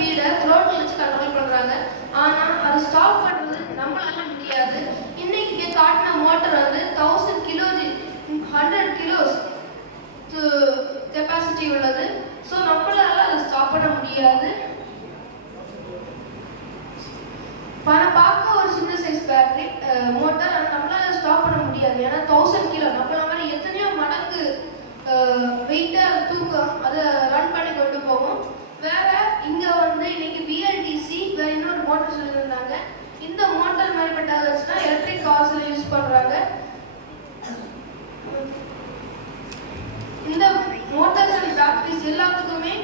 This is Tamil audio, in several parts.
ஸ்பீடை த்ரோட்டில் வச்சு கண்ட்ரோல் பண்ணுறாங்க. ஆனால் அது ஸ்டாப் பண்ணுறது நம்மளால முடியாது. இன்னைக்கு காட்டின மோட்டர் வந்து 1000 கிலோ 100 கிலோஸ் கெப்பாசிட்டி உள்ளது. ஸோ நம்மளால அதை ஸ்டாப் பண்ண முடியாது. பார்க்க ஒரு சின்ன சைஸ் பேட்டரி மோட்டார், ஆனால் நம்மளால ஸ்டாப் பண்ண முடியாது. ஏன்னா 1000 கிலோ நம்மள மாதிரி எத்தனையோ மடங்கு வெயிட்டாக தூக்கம் அதை ரன் பண்ணி கொண்டு போகும். வேற இங்கே வந்து இன்னைக்கு பிஎல்டிசி வேற இன்னொரு மோட்டர் சொல்லியிருந்தாங்க. இந்த மோட்டார் மேற்பட்டதை வச்சுன்னா எலக்ட்ரிக் கார்ஸில் யூஸ் பண்ணுறாங்க. இந்த மோட்டார்ஸ் அண்ட் பேட்டரிஸ் எல்லாத்துக்குமே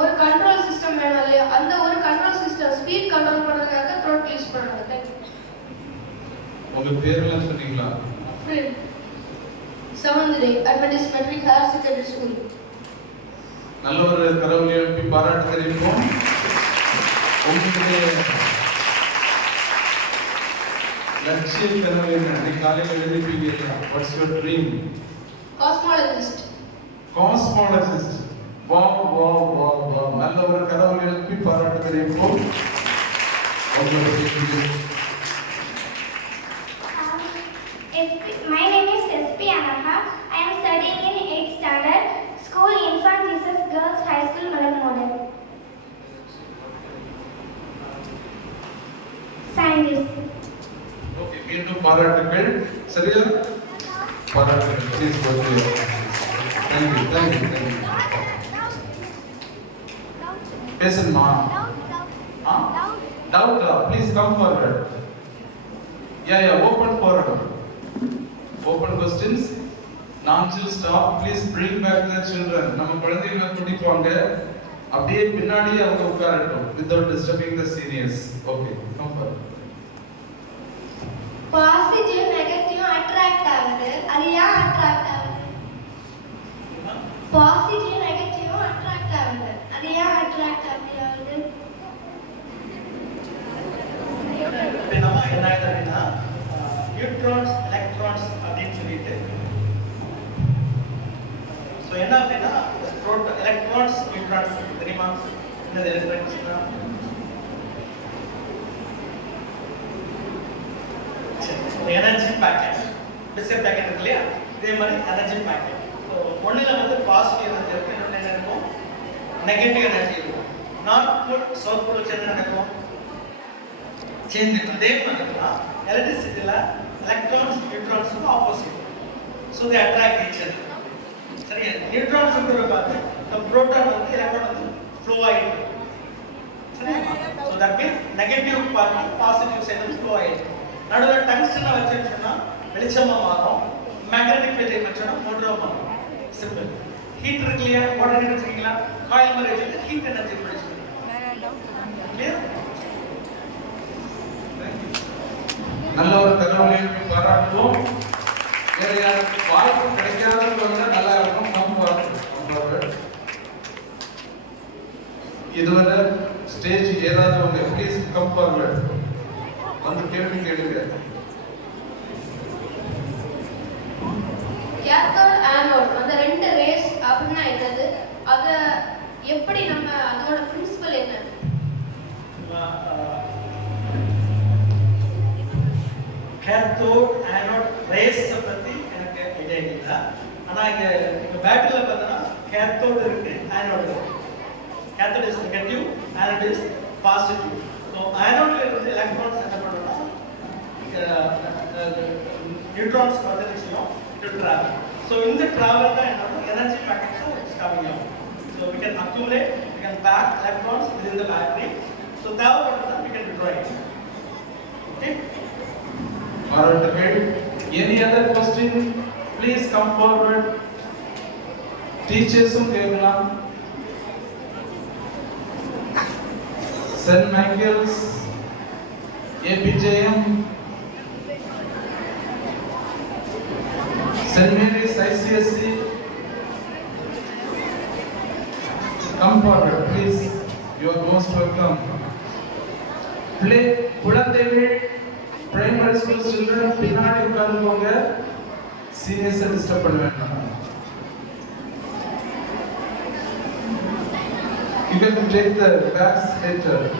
ஒரு கண்ட்ரோல் சிஸ்டம் வேணும் இல்லையா? அந்த ஒரு கண்ட்ரோல் சிஸ்டம் ஸ்பீட் கண்ட்ரோல் பண்ணுறதுக்காக த்ரோட்டில் யூஸ் பண்ணுறாங்க. தேங்க்யூ. உங்க பேரெல்லாம் சொன்னீங்களா? சமந்திரி Adventist matric higher secondary school. நல்ல ஒரு கரவொலி எழுப்பி பாராட்டு தெரிவிப்போம். உங்களுடைய லட்சிய கனவு என்ன? அன்னைக்கு காலையில் எழுதிப்பீங்க இல்லையா? What's your dream? Cosmologist. Cosmologist. Wow wow wow wow. நல்ல ஒரு கரவொலி எழுப்பி பாராட்டு தெரிவிப்போம். My name is SP Anaha. I am studying in 8th standard, School Infant Jesus Girls High School, Malamode. Scientist. Okay, மீண்டும் பாராட்டுகள். சரியா? பாராட்டுகள். Please go to. Thank you, thank you, thank you. பேசணுமா? Doubt. Please come forward. Yeah, open forum. Open questions. Non-chill stop. Please bring back the children. நம்ம குழந்தைகளை கூட்டிட்டு வாங்க. அப்படியே பின்னாடி அவங்க உட்காரட்டும் without disturbing the seniors. Okay, come forward. Positive negative attract ஆகுது. அது ஏன் அட்ராக்ட் ஆகுது? பாசிட்டிவ் நெகட்டிவ் அட்ராக்ட் ஆகுது. அது ஏன் அட்ராக்ட் ஆகுது? இப்போ நம்ம என்ன ஆகுதுன்னா நியூட்ரான்ஸ் எலக்ட்ரான்ஸ் அப்படின்னு சொல்லிட்டு ஸோ என்ன அப்படின்னா எலக்ட்ரான்ஸ் நியூட்ரான்ஸ் தெரியுமா? என்னது எலக்ட்ரான்ஸ்னா? எனர்ஜி பேக்கெட் பிஸ்கட் பேக்கெட் இருக்கு இல்லையா? இதே மாதிரி எனர்ஜி பேக்கெட். ஸோ ஒன்றில் வந்து பாசிட்டிவ் எனர்ஜி இருக்கு, இன்னொன்று என்ன இருக்கும்? நெகட்டிவ் எனர்ஜி இருக்கும். நார்த் போல் சவுத் போல் சேர்ந்து நடக்கும், சேர்ந்து அதே மாதிரி தான் எலக்ட்ரிசிட்டியில் எலக்ட்ரான்ஸ் நியூட்ரான்ஸுக்கு opposite. So they attract each other. சரியா? நியூட்ரான்ஸ் பார்த்து புரோட்டான் வந்து எலக்ட்ரான் வந்து ஃப்ளோ ஆகிட்டு. சரியா? ஸோ தட் மீன்ஸ் நெகட்டிவ் பார்த்து பாசிட்டிவ் சைடு வந்து ஃப்ளோ ஆகிட்டு. நடுவில் டங்ஸ்டனை வச்சுருச்சோம்னா வெளிச்சமாக மாறும், மேக்னெட்டிக் ஃபீல்டை வச்சோம்னா மோட்டராக மாறும். சிம்பிள். ஹீட் இருக்கு இல்லையா? வாட்டர் ஹீட் வச்சுருக்கீங்களா? காயில் மாதிரி வச்சுட்டு ஹீட் எனர்ஜி ப்ரொடியூஸ் பண்ணும். கிளியர்? நல்ல ஒரு தகவலை பாராட்டுவோம். வேற யாருக்கு வாய்ப்பு கிடைக்காதவங்க நல்லா இருக்கும். நம்ம இதுவரை ஸ்டேஜ் ஏறாதவங்க ப்ளீஸ் கம் ஃபார்வர்ட். வந்து கேள்வி கேளுங்க. கேத்தோட் ஆனோட் அந்த ரெண்டு ரேஸ் அப்படின்னா என்னது? அத எப்படி நம்ம அதோட பிரின்சிபல் என்ன? கேத்தோட் ஆனோட் ரேஸ் பத்தி எனக்கு ஐடியா இல்லை. ஆனா இங்க பேட்டரியில பார்த்தோம்னா கேத்தோட் இருக்கு, ஆனோட் இருக்கு. Cathode is negative, anode is positive. So ஆனோட்ல இருந்து எலக்ட்ரான்ஸ் என்ன பண்ணணும்னா நியூட்ரான்ஸ் வந்து விஷயம் டு டிராவல். ஸோ இந்த டிராவல் தான் என்னன்னா energy packets it's coming out. So we can accumulate, we can pack electrons within the battery. So தேவைப்படுறதா we can withdraw it. Okay. பாராட்டுகள். Any other question? Please come forward. Teachers கேட்கலாம். St. Michael's, APJM, St. Mary's ICSC, come forward please. You are most welcome. Play குழந்தைகள் primary school children பின்னாடி உட்கார்ந்துங்க. சீனியர்ஸ் டிஸ்டர்ப் பண்ண வேண்டாம். You can take the bags later.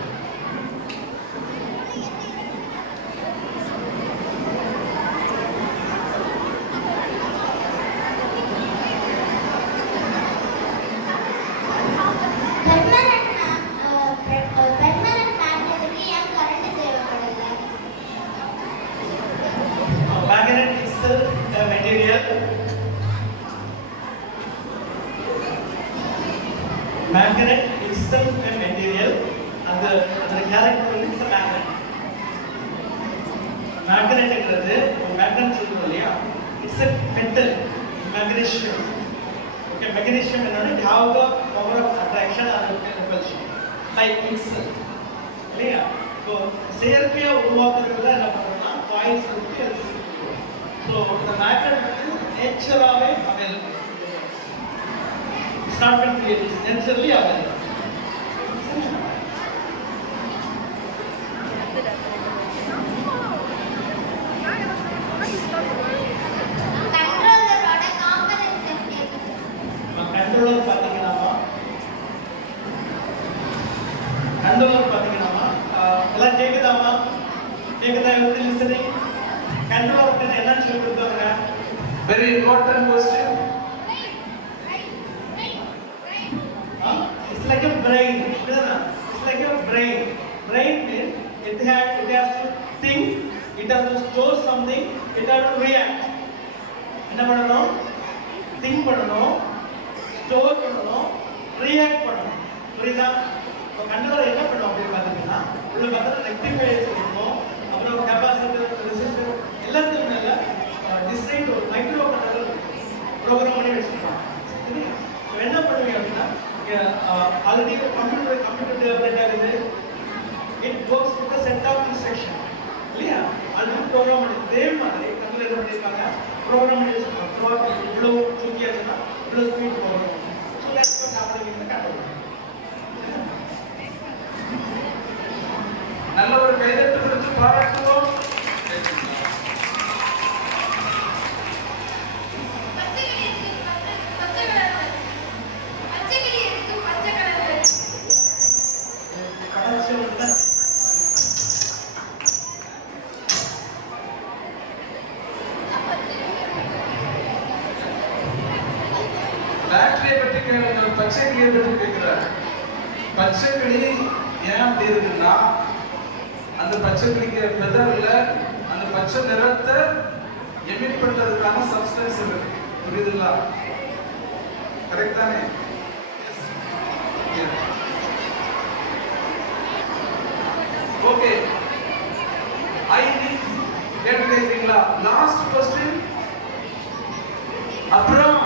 Magnet itself a material. Magnet itself a material, and the character is a magnet. Magnet என்றது ஒரு magnet சொல்றோம் இல்லையா? It's a metal, magnesium. Okay, magnesium என்னன்னா it have the power of attraction and repulsion by itself. இல்லையா? So செயற்கையா உருவாக்குறதுல என்ன பண்றோம்னா coils கொடுத்து so the magnet is naturally available. It's not been created, it's naturally available. Controller பாத்தீங்கன்னா எல்லாம் கேக்குதாமா? கேக்குதா? everybody listening? Controller அப்படின்னா என்னன்னு சொல்லி கொடுத்தாங்க? Very important question. It's like a brain. It's like a brain. Brain means it has to think, it has to store something, it has to react. என்ன பண்ணணும்? Think பண்ணணும், store பண்ணணும், react பண்ணணும். புரியுதா? இப்போ கண்ட்ரோலர் என்ன பண்ணும் அப்படின்னு பார்த்தீங்கன்னா உள்ள பார்த்தா ரெக்டிஃபையர்ஸ் இருக்கும், அப்புறம் கெபாசிட்டர், ரெசிஸ்டர் எல்லாத்துக்கும் மேல டிசைன் ஒரு மைக்ரோ கண்ட்ரோலர் ப்ரோக்ராம் பண்ணி வச்சிருப்பாங்க. சரியா? இப்போ என்ன பண்ணுவீங்க அப்படின்னா ஆல்ரெடி கம்ப்யூட்டர் டெவலப்மெண்ட் ஆகுது. It goes with a set of instruction. இல்லையா? ஆல்ரெடி ப்ரோக்ராம் பண்ணி இதே மாதிரி கண்ட்ரோலர் என்ன பண்ணிருக்காங்க? ப்ரோக்ராம் பண்ணி வச்சிருக்காங்க. இவ்வளோ தூக்கியா இருந்தா இவ்வளோ ஸ்பீட் போகணும். So that's what happening in the controller. நல்ல ஒரு கைதட்டு கொடுத்து பாராட்டுவோம். பேட்டரியை பற்றி கேளுங்க, பச்சை கிளியை பற்றி கேட்கிறார். பச்சை கிளி ஏன் அப்படி இருக்குன்னா அந்த பச்சை கிளிக்கு பெதர்ல அந்த பச்சை நிறத்தை எமிட் பண்றதுக்கான சப்ஸ்டன்ஸ் இருக்கு. புரியுதுங்களா? கரெக்ட் தானே? ஓகே, ஐ கேட்டுக்கிறீங்களா? Last question. அப்புறம்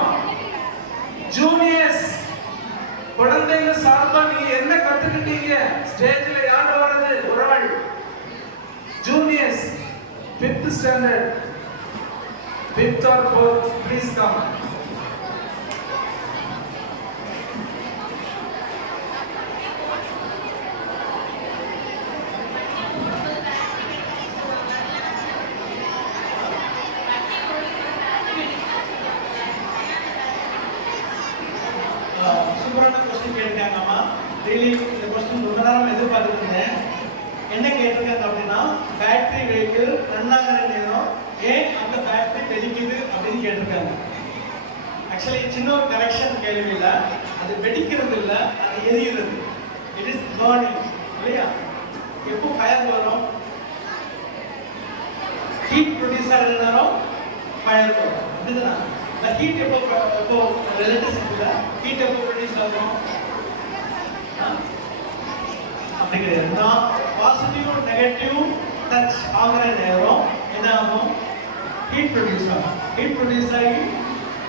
ஜூனியர்ஸ் குழந்தைங்க சார்பா நீங்க என்ன கத்துக்கிட்டீங்க? ஸ்டேஜ்ல யார் வரது? ஒரு ஆள். Juniors 5th standard, 5th or 4th, please come. சூப்பரான கொஸ்டின் கேட்டிருக்காங்கம்மா. டெய்லி இந்த கொஸ்டின் ரொம்ப நேரம் எதிர்பார்த்துருந்தேன். என்ன கேட்டிருக்காங்க அப்படின்னா பேட்டரி வெஹிக்கிள் ரன் ஆகிற நேரம் ஏன் அந்த பேட்டரி வெடிக்குது அப்படின்னு கேட்டிருக்காங்க. ஆக்சுவலி சின்ன ஒரு கரெக்ஷன் கேள்வி இல்லை, அது வெடிக்கிறது இல்லை, அது எரிகிறது. It is burning. இல்லையா? எப்போ ஃபயர் வரும்? ஹீட் ப்ரொடியூஸ் ஆகிற நேரம் ஃபயர் வரும். அப்படிதான் ஹீட் எப்போ எலக்ட்ரிசிட்டியில் ஹீட் எப்போ ப்ரொடியூஸ் ஆகும்? அப்படி கிடையாது. நான் பாசிட்டிவ் நெகட்டிவ் டச் ஆகிற நேரம் என்ன ஆகும்? ஹீட் ப்ரொடியூஸ் ஆகும். ஹீட் ப்ரொடியூஸ் ஆகி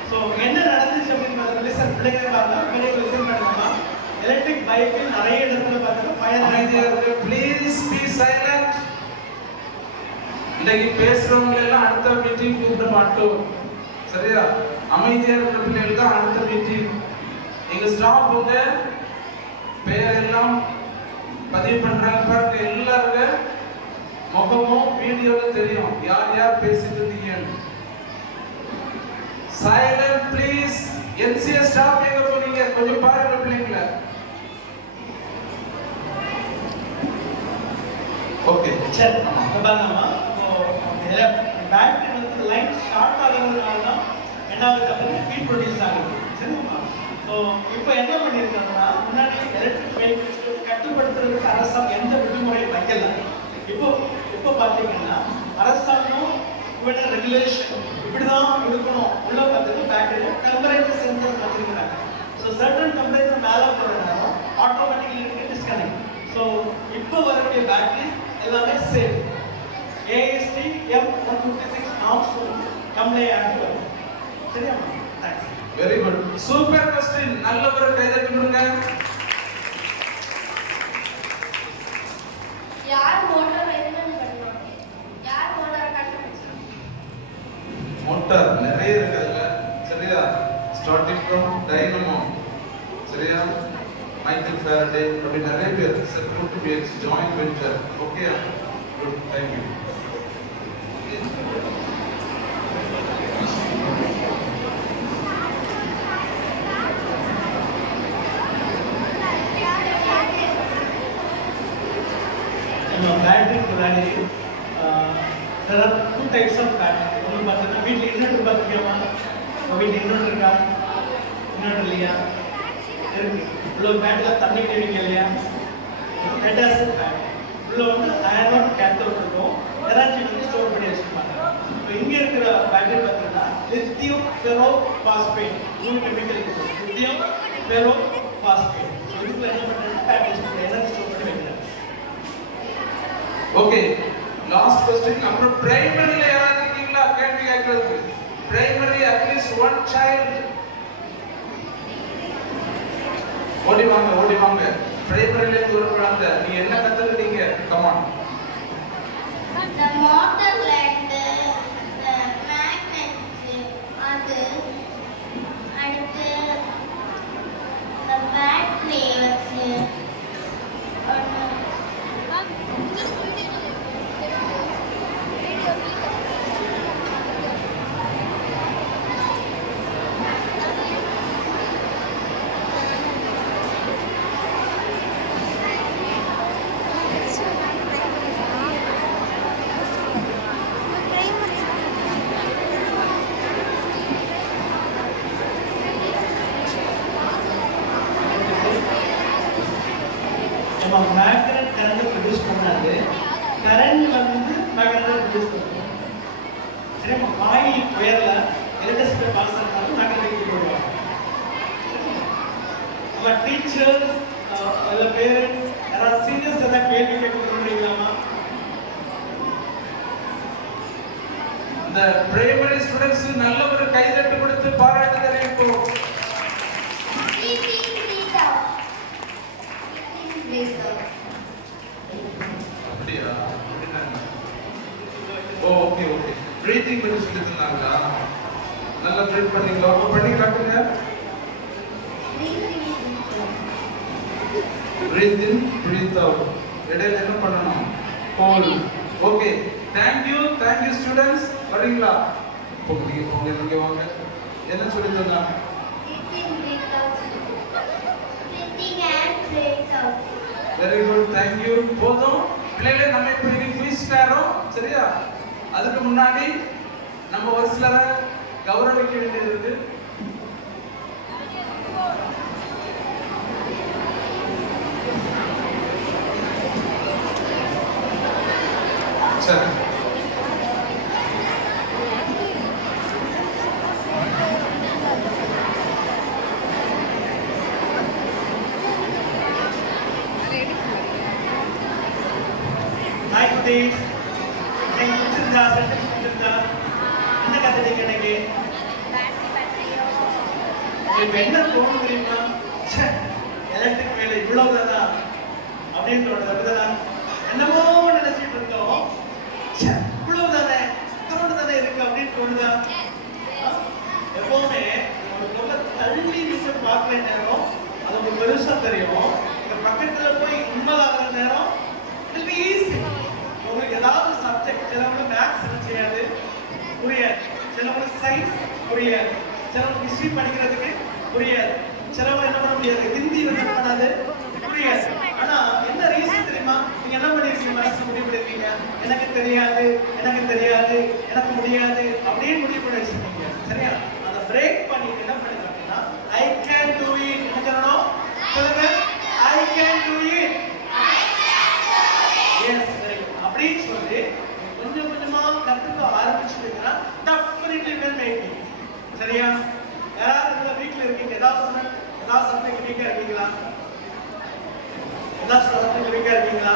ஸோ என்ன நடந்துச்சு அப்படின்னு பார்த்தீங்கன்னா லிசன் பிள்ளைங்க பாருங்க, பிள்ளைங்க லிசன் பண்ணுவாங்க. எலக்ட்ரிக் பைக்கில் நிறைய இடத்துல பார்த்தீங்கன்னா ஃபயர். Please be silent. இன்னைக்கு பேசுறவங்க எல்லாம் அடுத்த மீட்டிங் கூப்பிட மாட்டோம். சரியா? அமைதியா இருக்கிற பிள்ளைகள் தான் அடுத்த மீட்டிங். எங்க ஸ்டாஃப் உங்க பேர் எல்லாம் பதிவு பண்றாங்க பாருங்க. எல்லாருங்க முகமும் வீடியோல தெரியும் யார் யார் பேசிட்டு இருந்தீங்கன்னு. Silent please. என்சிஎஸ் ஸ்டாஃப் எங்க போறீங்க? கொஞ்சம் பாருங்க பிள்ளைங்கள. ஓகே சரி இப்போ பாருங்கம்மா பேட்டரி வந்து லைன் ஷார்ட் ஆகிறதுனால தான் என்ன ஆகுது அப்படின்னா ஹீட் ப்ரொடியூஸ் ஆகுது சரிங்களா. ஸோ இப்போ என்ன பண்ணியிருக்காங்கன்னா முன்னாடி எலக்ட்ரிக் வெஹிக்கிள்ஸ்க்கு கட்டுப்படுத்துறதுக்கு அரசாங்கம் எந்த விதிமுறையும் வைக்கல. இப்போ பார்த்தீங்கன்னா அரசாங்கம் ரெகுலேஷன் இப்படிதான் இருக்கணும் உள்ள பார்த்துட்டு பேட்டரி டெம்பரேச்சர் சென்சர் வச்சிருக்கிறாங்க. ஸோ சர்டன் டெம்பரேச்சர் மேலே போகிறதுனால ஆட்டோமேட்டிக்கலி டிஸ்கனெக்ட். ஸோ இப்போ வரக்கூடிய பேட்டரிஸ் எல்லாமே safe. AST M156 norms comply ஆகி வரும். சரியா? Thanks. Very good, super question. நல்ல ஒரு கைதட்டி கொடுங்க. யார் மோட்டார் மெயின்டெனன்ஸ் பண்ணுவாங்க? யார் மோட்டார் கண்டுபிடிச்சாங்க? மோட்டார் நிறைய இருக்குல்ல. சரியா? Starting from dynamo. சரியா? மைக்கேல் ஃபாரடே அப்படி நிறைய பேர் separate to be joint venture. Okay, good, thank you. Battery there are two types of battery. ஒன்று பார்த்தீங்கன்னா வீட்டில் இன்வெர்டர் பார்த்துக்கலாமா? வீட்டில் இன்வெர்டர் இருக்கா? இன்வெர்டர் இல்லையா? இருக்கு. உள்ள பேட்டரியில் தண்ணி குடிக்க இல்லையா? Lead acid battery. உள்ள வந்து அயன் கேத்தோட் இருக்கும். எனர்ஜி வந்து ஸ்டோர் பண்ணி வச்சுருப்பாங்க. இப்போ இங்கே இருக்கிற பேட்டரி பார்த்தீங்கன்னா லித்தியம் ஃபெரோ பாஸ்பேட். மூணு கெமிக்கல் இருக்குது. Lithium ferro phosphate. ஸோ இதுக்குள்ள என்ன பண்ணுறாங்க? பேட்டரி எனர்ஜி ஸ்டோர் பண்ணி வைக்கிறாங்க. Okay, last question. அப்புறம் பிரைமரியில யாராவது இருக்கீங்களா? கேள்வி கேட்கறதுக்கு. Primary at least one child. ஓடி வாங்க. பிரைமரியில இருந்து ஒரு குழந்தை. நீங்க என்ன கத்துக்கிட்டீங்க? Come on. The motor like the magnets அது அடுத்து the battery வச்சு நம்ம மேக்னெட் கரண்ட் ப்ரொடியூஸ் பண்ணாது. கரண்ட் வந்து மேக்னெட் ப்ரொடியூஸ் பண்ணும். சரி, நம்ம காயில் உயர்ல எலக்ட்ரிசிட்டி பாஸ் ஆனாலும் மேக்னெட்டிக் போடுவாங்க. நம்ம டீச்சர் அல்ல பேரண்ட்ஸ் யாராவது சீனியர்ஸ் ஏதாவது கேள்வி கேட்க விரும்புறீங்களாமா? இந்த பிரைமரி ஸ்டூடண்ட்ஸ் நல்ல ஒரு கைதட்டு கொடுத்து பாராட்டு தெரிவிப்போம். அப்படியா? ஓகே. பிரீத்திங் பத்தி சொல்லி தந்தாங்களா? நல்லா ப்ரீத் பண்ணீங்களா? அப்ப பண்ணி காட்டுங்க. பிரீத் இன், பிரீத் அவுட். இடையில என்ன பண்ணணும்? Hold. Okay, thank you students. வரீங்களா? போங்க வாங்க. என்ன சொல்லி தந்தாங்க? Very good, thank you. போதும் பிள்ளைகளே, நம்ம இப்ப குயிஸ் நேரம். சரியா? அதுக்கு முன்னாடி நம்ம ஒரு சிலரை கௌரவிக்க வேண்டியது இருக்கு. சரி, என்ன கத்துட்டீங்க இன்னைக்கு? இப்ப என்ன தோணும் தெரியுமா? எலக்ட்ரிக் வேலை இவ்வளவுதானா அப்படின்னு தோணுது. அப்படிதானா? என்னமோ நினைச்சிட்டு இருக்கோம். இவ்வளவுதானே, தோணுதானே இருக்கு அப்படின்னு தோணுதா? எப்பவுமே ஒரு பொருளை தள்ளி விட்டு பார்க்குற நேரம் அது உங்களுக்கு பெருசா தெரியும். இந்த பக்கத்துல போய் உண்மையாகிற நேரம் ஈஸி. உங்களுக்கு ஏதாவது சப்ஜெக்ட் சிலவங்களுக்கு மேக்ஸ் செய்யாது, புரியாது. சிலவங்களுக்கு சயின்ஸ் புரியாது. சிலவங்களுக்கு ஹிஸ்டரி படிக்கிறதுக்கு புரியாது. சிலவங்க என்ன பண்ண முடியாது, ஹிந்தி என்ன பண்ணாது, புரியாது. ஆனா என்ன ரீசன் தெரியுமா? நீங்க என்ன பண்ணிருக்கீங்க? மேக்ஸ் முடிவு எனக்கு தெரியாது, எனக்கு தெரியாது, எனக்கு முடியாது அப்படின்னு முடிவு பண்ணி வச்சிருக்கீங்க. சரியா? அதை பிரேக் பண்ணி என்ன பண்ணுங்க அப்படின்னா ஐ கேன் டூ இட். என்ன சொல்லணும்? சொல்லுங்க. I can do it. Yes, very good. அப்படின்னு சொல்லி கொஞ்சம் கொஞ்சமா கத்துக்க ஆரம்பிச்சுட்டீங்கன்னா டெஃபினெட்லி வில் மேக் இட். சரியா? யாராவது வீட்டில் இருக்கீங்க, ஏதாவது சப்ஜெக்ட் வீக்கா இருக்கீங்களா? ஏதாவது சப்ஜெக்ட் வீக்கா இருக்கீங்களா?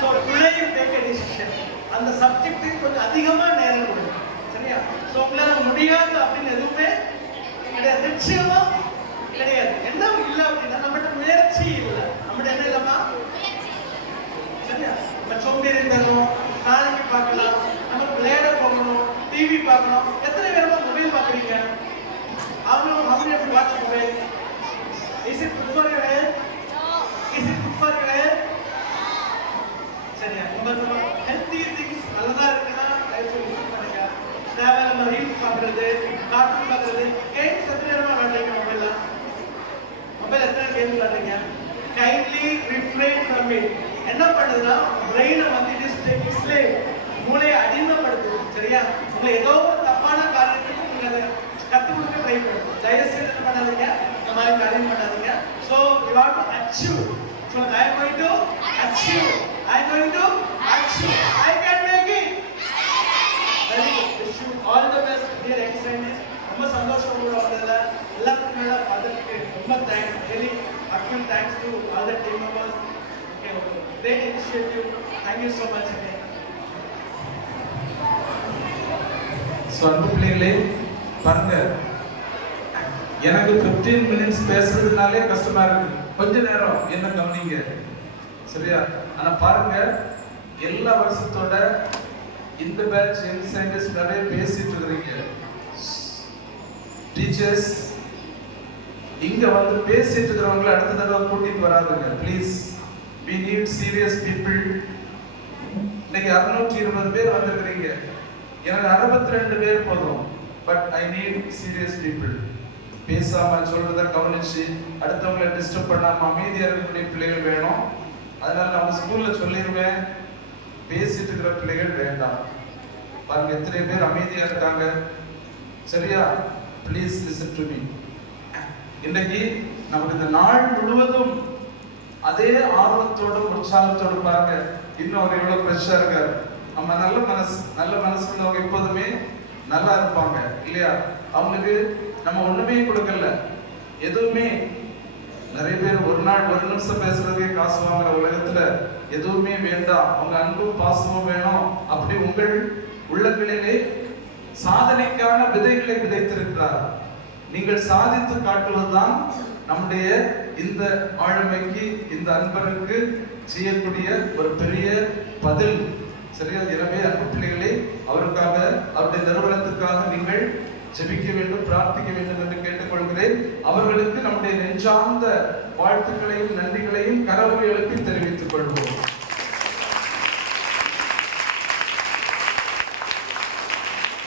So today you take a decision. அந்த சப்ஜெக்ட்டுக்கு கொஞ்சம் அதிகமாக நேரம் கொடுங்க. சரியா? ஸோ உங்களால் முடியாது அப்படின்னு எதுவுமே கிடையாது, நிச்சயமா கிடையாது. என்ன இல்லை அப்படின்னா நம்மகிட்ட முயற்சி இல்லை. நம்மகிட்ட என்ன இல்லைம்மா? சரியா? நம்ம சோம்பேறி தரணும், நாளைக்கு பார்க்கலாம், நம்ம விளையாட போகணும், டிவி பார்க்கணும். எத்தனை பேருமா மொபைல் பார்க்குறீங்க? அவங்களும் எப்படி watch mobile? Is it good for your health? Is it good for your health? சரியா? நம்ம ஹெல்த்தி திங்ஸ் நல்லதா இருக்குன்னா லைஃப்ல யூஸ் பண்ணுங்க. தேவை நம்ம ரீல்ஸ் பார்க்கறது, கார்ட்டூன் பார்க்கறது, கேம்ஸ் எத்தனை நேரமா விளையாடுறீங்க? மொபைல் எத்தனை கேம் விளையாடுறீங்க? Kindly refrain from it. என்ன பண்ணுதுன்னா பிரெயினை வந்து இட் இஸ் டேக்கிங் ஸ்லேவ், மூளையை அடிமைப்படுத்துது. சரியா? உங்களை ஏதோ ஒரு தப்பான காரியத்துக்கு நீங்க அதை கற்றுக் கொடுக்க ட்ரை பண்ணுங்க. தயவு செய்து என்ன பண்ணாதீங்க, இந்த மாதிரி காரியம் பண்ணாதீங்க. So you have to achieve. So I am going to achieve. I am going to achieve. I can make it. Very good. Wish you all the best, dear ex-scientists. ரொம்ப சந்தோஷம் உங்களோட வந்ததுல. எல்லாத்துக்கும் மேல அதற்கு ரொம்ப thanks. Really actual thanks to all the team members. Okay, great initiative. Thank you so much again. So அன்பு பிள்ளைகளே பாருங்க, எனக்கு 15 minutes பேசுறதுனாலே கஷ்டமா இருக்கு. கொஞ்ச நேரம் என்ன கவனிங்க. சரியா? ஆனா பாருங்க, எல்லா வருஷத்தோட இந்த பேட்ச் சயின்டிஸ்ட் நிறைய பேசிட்டு இருக்கிறீங்க. டீச்சர்ஸ் இங்க வந்து பேசிட்டு இருக்கிறவங்களை அடுத்த தடவை கூட்டிட்டு வராதுங்க please. we need serious people. இன்னைக்கு 620 பேர் வந்திருக்கிறீங்க. எனக்கு 62 பேர் போதும். But I need serious people. பேசாம சொல்றத கவனிச்சு அடுத்தவங்களை டிஸ்டர்ப் பண்ணாம அமைதியா இருக்கக்கூடிய பிள்ளைகள் வேணும். அதனால நம்ம ஸ்கூல்ல சொல்லிடுவேன், பேசிட்டு இருக்கிற பிள்ளைகள் வேண்டாம். பாருங்க எத்தனை பேர் அமைதியா இருக்காங்க. சரியா? Please listen to me. இன்னைக்கு நமக்கு இந்த நாள் முழுவதும் அதே ஆர்வத்தோடு உற்சாகத்தோடு பாருங்க. இன்னும் அவர் எவ்வளவு ஃப்ரெஷ்ஷா இருக்காரு. நம்ம நல்ல மனசு உள்ளவங்க எப்போதுமே நல்லா இருப்பாங்க இல்லையா? அவங்களுக்கு நம்ம ஒண்ணுமே கொடுக்கல, எதுவுமே. நிறைய பேர் ஒரு நாள் ஒரு நிமிஷம் பேசுறதுக்கே காசு வாங்குற உலகத்துல எதுவுமே வேண்டாம், அவங்க அன்பும் பாசமும் வேணும். அப்படி உங்கள் உள்ளங்களிலே சாதனைக்கான விதைகளை விதைத்திருக்கிறார். நீங்கள் சாதித்து காட்டுவதுதான் நம்முடைய இந்த ஆளுமைக்கு, இந்த அன்பருக்கு செய்யக்கூடிய ஒரு பெரிய பதில். சரியா? எனவே அன்பு பிள்ளைகளே, அவருக்காக, அவருடைய நிறுவனத்துக்காக நீங்கள் ஜெபிக்க வேண்டும், பிரார்த்திக்க வேண்டும் என்று கேட்டுக்கொள்கிறேன். அவர்களுக்கு நம்முடைய நெஞ்சார்ந்த வாழ்த்துக்களையும் நன்றிகளையும் கரவொலி எழுப்பி தெரிவித்துக் கொள்வோம்.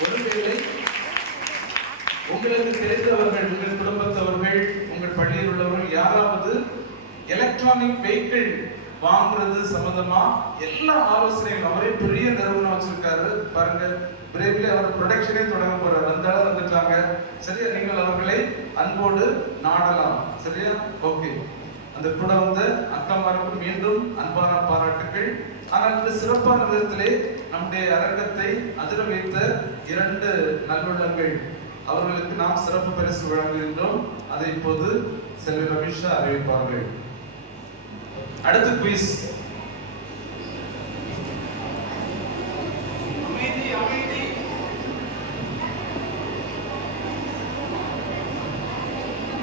ஒருவேளை உங்களுக்கு தெரிந்தவர்கள், உங்கள் குடும்பத்தவர்கள், உங்கள் பள்ளியில் உள்ளவர்கள் யாராவது எலக்ட்ரானிக் வெஹிக்கிள் வாங்குறது சம்பந்தமா எல்லா ஆலோசனையும், அவரே பெரிய நிறுவனம் வச்சிருக்காரு பாருங்க, விரைவில் அவர் ப்ரொடக்ஷனே தொடங்க போறார். வந்தாலும் வந்துட்டாங்க. சரியா? நீங்கள் அவர்களை அன்போடு நாடலாம். சரியா? ஓகே. அந்த கூட வந்த அக்காமாருக்கும் மீண்டும் அன்பான பாராட்டுகள். ஆனால் இந்த சிறப்பான விதத்திலே நம்முடைய அரங்கத்தை அதிர வைத்த 2 நல்லுள்ளங்கள், அவர்களுக்கு நாம் சிறப்பு பரிசு வழங்குகின்றோம். அதை இப்போது செல்வி ரமேஷா அறிவிப்பார்கள். அடுத்து quiz.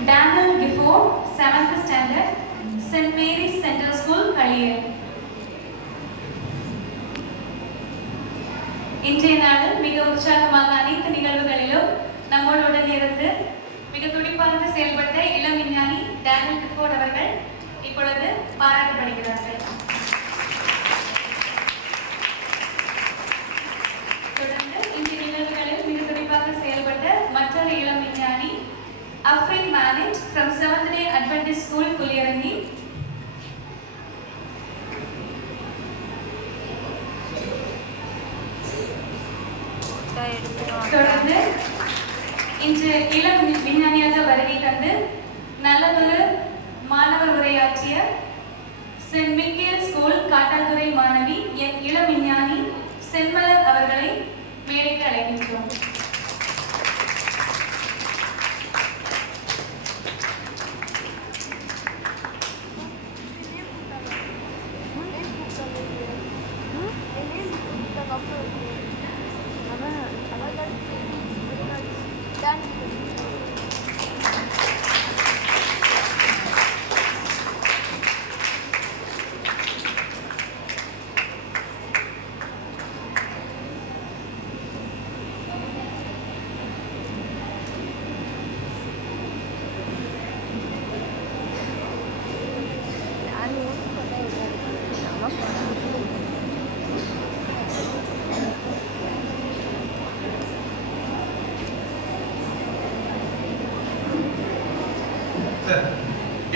Daniel Gifford, 7th standard, St. Mary's Central School, Kaliyar. இன்றைய நாளில் மிக உற்சாகமாக அனைத்து நிகழ்வுகளிலும் நம்மளுடன் இருந்து மிக துடிப்பாக செயல்பட்ட இளம் விஞ்ஞானி டேனியல் கிஃபோர்ட் அவர்கள் இப்பொழுது பாராட்டப்படுகிறார்கள். தொடர்ந்து இன்றைய நிகழ்வுகளில் மிக துடிப்பாக செயல்பட்ட மற்றொரு இளம் விஞ்ஞானி Afrin Manage from Seventh Day Adventist School, Puliyarangi. தொடர்ந்து இன்று இளம் விஞ்ஞானியாக வருகை தந்து நல்லதொரு மாணவர் உரையாற்றிய சென்ட் மிக்கேல் ஸ்கூல் காட்டாதுறை மாணவி இளம் விஞ்ஞானி செம்மலர் அவர்களை மேடைக்கு அழைக்கின்றோம்.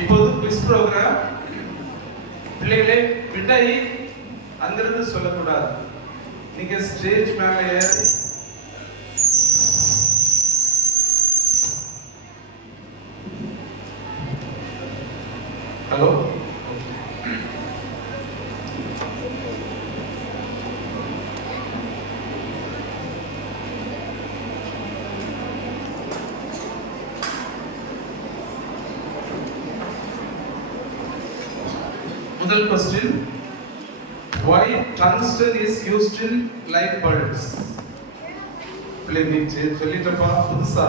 இப்போது குவிஸ் ப்ரோக்ராம். பிள்ளைகளே, விடை அங்கிருந்து சொல்லக்கூடாது. நீங்க ஸ்டேஜ் மேல ஏறி ஹலோ முதல் question, why tungsten is used in light bulbs? பிள்ளைங்க சொல்லிட்டப்பா புதுசா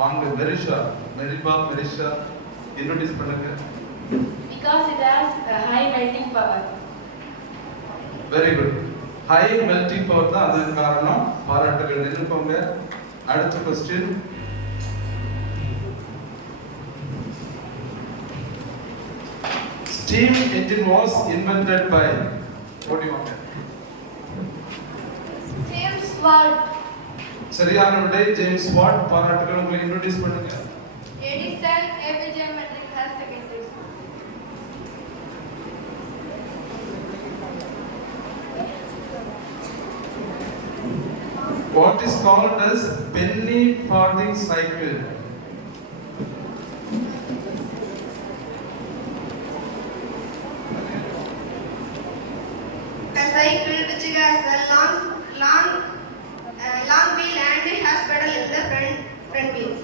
வாங்க மெரிஷா இன்ட்ரோடியூஸ் பண்ணுங்க. Because it has a high melting power. Very good. High melting power தான் அதன் காரணம். பாராட்டுகள். நினைப்போங்க. அடுத்த question, steam engine was invented by, what do you want? James Watt. சரியான விடை ஜேம்ஸ் வாட். பாராட்டுகள். உங்களை இன்ட்ரோடியூஸ் பண்ணுங்க. Edison APJ matric higher secondary school. What is called as penny farthing cycle? A cycle which has a long wheel and has pedal in the front wheels.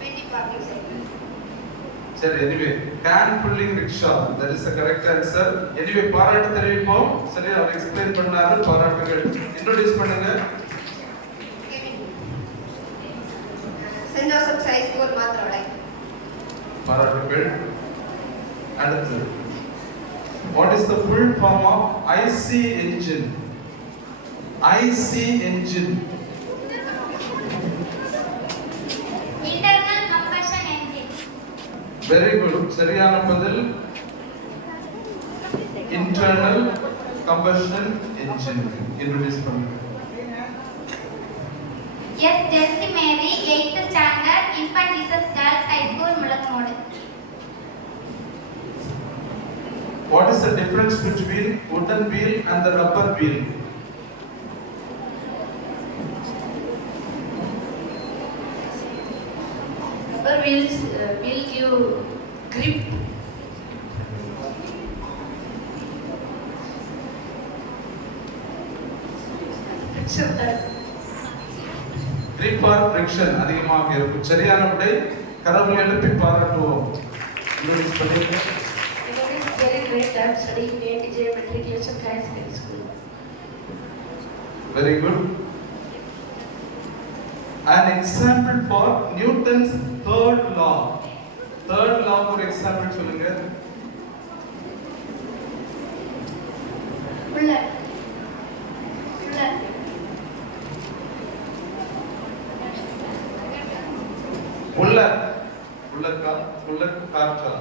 Penny farthing cycle. சரி, anyway, can pulling rickshaw, that is the correct answer. Anyway, பாராட்டு தெரிவிப்போம். சரி, அவர் எக்ஸ்பிளைன் பண்ணாரு. பாராட்டுகள். இன்ட்ரோடியூஸ் பண்ணுங்க. சென்ட் ஜோசப் ஹை ஸ்கூல் மாத்திரோடை. பாராட்டுகள். அடுத்து, what is the full form of IC engine? IC engine. Internal combustion engine. Very good. சரியான பதில் internal combustion engine. Introduce பண்ணுங்க. Yes, Jessie Mary, 8th standard, Infant Jesus Girls High School, Mulakmode. What is the difference between wooden wheel and the rubber wheel? Rubber wheels will give grip. Grip or friction அதிகமாக இருக்கும். சரியான விடை. கரங்களை எழுப்பி பாராட்டுவோம். Introduce பண்ணுங்க. It is very great. I am studying ATJ Matriculation Higher Secondary School. Very good. An example for Newton's third law. Third law ஒரு example சொல்லுங்க. உள்ள புல்லட் காற்றா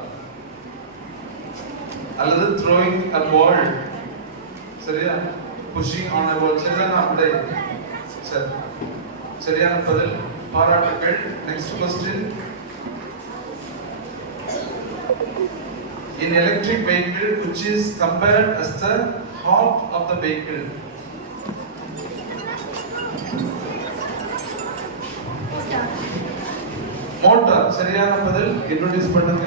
அல்லது throwing a ball. சரியா? pushing on a ball. சரியான விடை. சரி, சரியான பதில். பாராட்டுகள். Next question. In electric vehicle, which is compared as the heart of the vehicle? Motor சரியான பதில். இன்ட்ரோடியூஸ் பண்ணுங்க.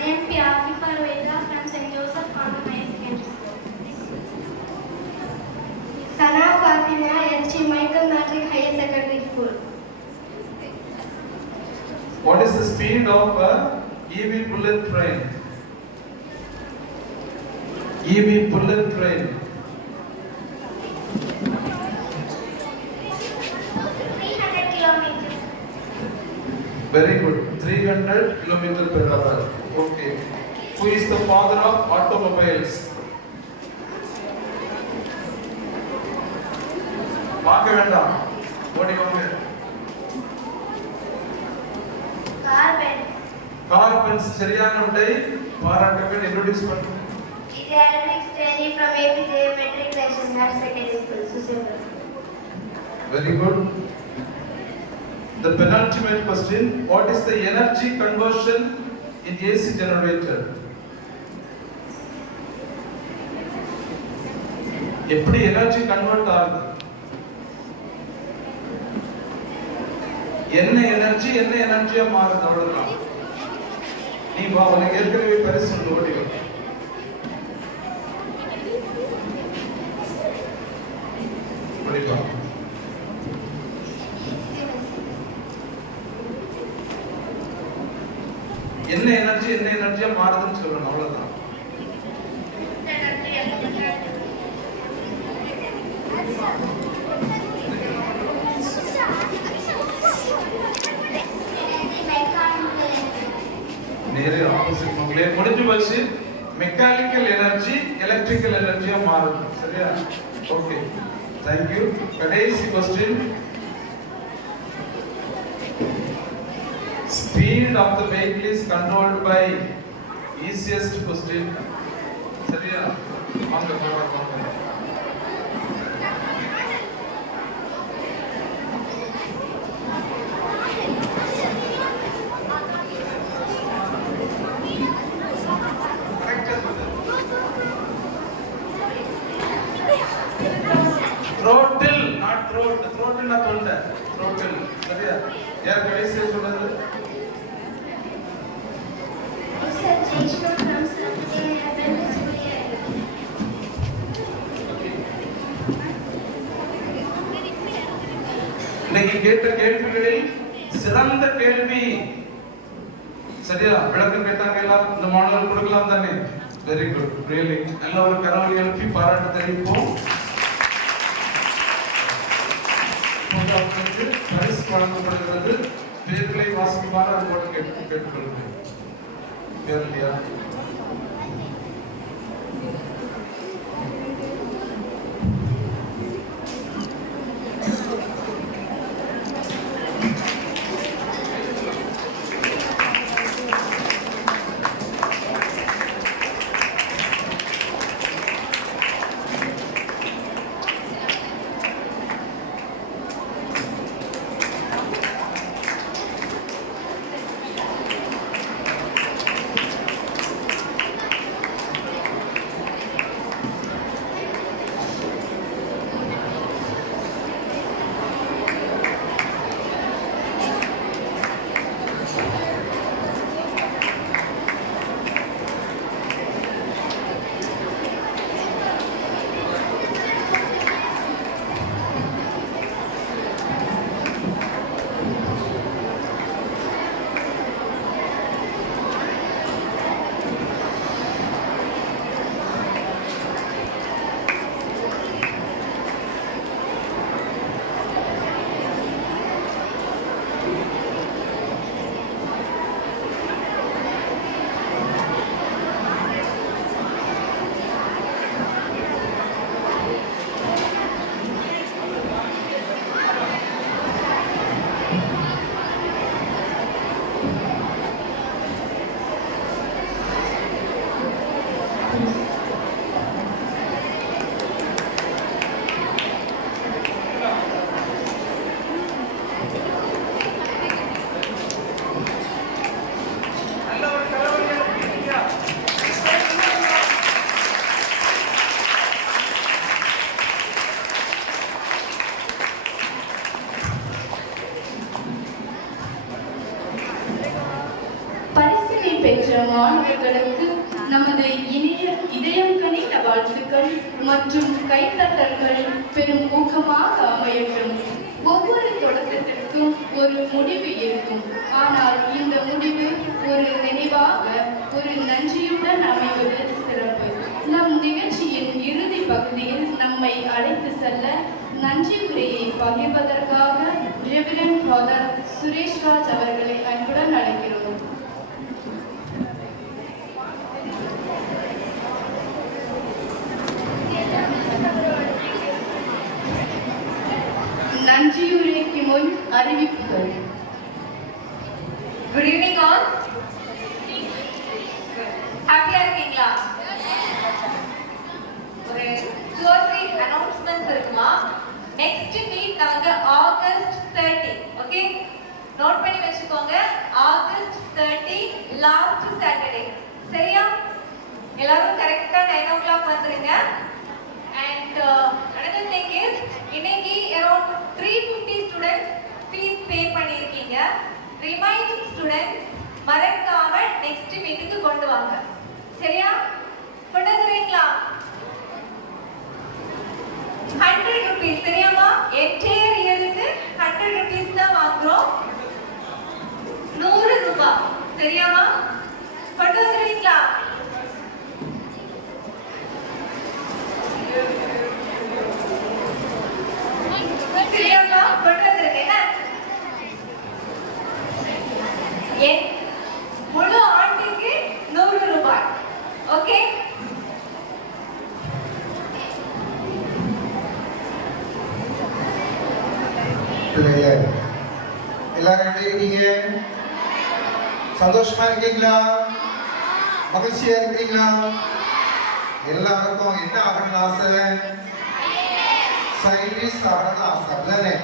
I am Piyafi Parveda from St. Joseph Convent High Secondary School. Sana Fatima, H. Michael Matric Higher Secondary School. What is the speed of a EV bullet train? EV bullet train. 300 kilometers. Very good. 300 km per hour. Okay. Who is the father of automobiles? பார்க்க வேண்டாம். ஓடி வாங்க. Carbon. கார்பன்ஸ் சரியான விடை. பாராட்டுகள். இன்ட்ரோடியூஸ் பண்ணுங்க. Electric training from APJ Matriculation Higher Secondary School, Susembur. Very good. The penultimate question, what is the energy conversion in AC generator? எப்படி எனர்ஜி கன்வெர்ட் ஆகுது? என்ன எனர்ஜியா மாறுது? அவ்வளவுதான். நீ வா, உனக்கு ஏற்கனவே பரிசு உண்டு. ஓடி வா. ஓடி வா. என்ன எனர்ஜியா மாறுதுன்னு சொல்லணும். அவ்வளவுதான். நேரே ஆப்போசிட் மக்களே. முடிஞ்சு போச்சு. மெக்கானிக்கல் எனர்ஜி எலக்ட்ரிக்கல் எனர்ஜியா மாறுது. சரியா? Okay, thank you. கடைசி question, speed of the vehicle is controlled by easiest question. சரியா? வாங்க வாங்க. Throttle, not throat. Throttle na thonda. Throttle. சரியா? யார் கடைசியா சொன்னது? Sir Jeshnu from Saturday Adventist School. இன்னைக்கு கேட்ட கேள்விகளில் சிறந்த கேள்வி. சரியா? விளக்கம் கேட்டாங்க எல்லாம். இந்த மாடல் கொடுக்கலாம் தானே? Very good. ரியலி நல்ல ஒரு கரவொலி எழுப்பி பாராட்டு தெரிவிப்போம். பரிசு வழங்கப்படுகிறது. பேர்களை வாசிக்குமாறு அது போட்டு கேட்டுக்கொள்கிறேன். பேர் இல்லையா? மாணவர்களுக்கு நமது இதயம் கனிந்த வாழ்த்துக்கள் மற்றும் கைத்தட்டல்கள் பெரும் ஊக்கமாக அமையட்டும். ஒவ்வொரு தொடக்கத்திற்கும் ஒரு முடிவு இருக்கும். ஆனால் இந்த முடிவு ஒரு நினைவாக, ஒரு நன்றியுடன் அமைவது சிறப்பு. நம் நிகழ்ச்சியின் இறுதி பகுதியில் நம்மை அழைத்து செல்ல நன்றி உரையை பகிர்வதற்காக ரெவரண்ட் ஃபாதர் சுரேஷ் ராஜ் அவர்களை அன்புடன் அழைக்கிறோம். நன்றியுரைக்கு முன் அறிவிப்புகள். Good evening all. ஹாப்பியா இருக்கீங்களா? ஒரு 2 or 3 அனௌன்ஸ்மெண்ட்ஸ் இருக்குமா? நெக்ஸ்ட் மீட் நமக்கு ஆகஸ்ட் 30. ஓகே, நோட் பண்ணி வச்சுக்கோங்க. August 30 last Saturday. சரியா? எல்லாரும் கரெக்ட்டா 9 o'clock வந்துருங்க. And another thing is, இன்னைக்கு around 350 students fees pay பண்ணிருக்கீங்க. Remaining students மறக்காம next மீட்டுக்கு கொண்டு வாங்க. சரியா? கொண்டு வந்துறீங்களா? 100 rupees. சரியாமா? entire yearக்கு 100 rupees தான் வாங்குறோம். 100 ரூபாய். சரியாமா? கொண்டு வந்துறீங்களா? சரியாமா? கொண்டு வந்துருங்க. முழு ஆண்டுக்கு 100 ரூபாய். ஓகே, எல்லாரும் எப்படி இருக்கீங்க? சந்தோஷமா இருக்கீங்களா? மகிழ்ச்சியா இருக்கிறீங்களா? எல்லாருக்கும் என்ன ஆகணும்னு ஆசை? சயின்டிஸ்ட் ஆகணும்னு ஆசை. அப்படிதானே?